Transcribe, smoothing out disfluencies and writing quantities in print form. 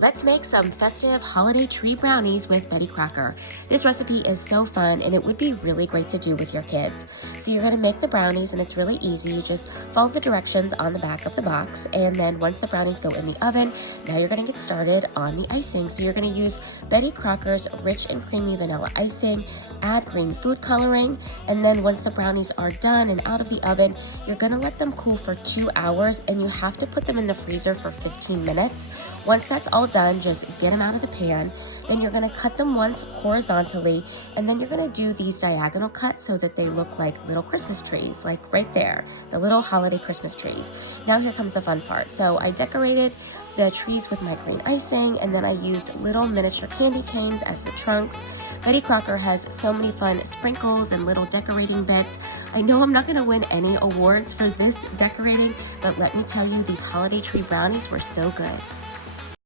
Let's make some festive holiday tree brownies with Betty Crocker. This recipe is so fun and it would be really great to do with your kids. So you're going to make the brownies and it's really easy. You just follow the directions on the back of the box, and then once the brownies go in the oven, now you're going to get started on the icing. So you're going to use Betty Crocker's rich and creamy vanilla icing, add green food coloring, and then once the brownies are done and out of the oven, you're going to let them cool for 2 hours, and you have to put them in the freezer for 15 minutes. Once that's all done, just get them out of the pan. Then you're going to cut them once horizontally, and then you're going to do these diagonal cuts so that they look like little Christmas trees, like right there, the little holiday Christmas trees. Now here comes the fun part. So I decorated the trees with my green icing, and then I used little miniature candy canes as the trunks. Betty Crocker has so many fun sprinkles and little decorating bits. I know I'm not going to win any awards for this decorating, but let me tell you, these holiday tree brownies were so good.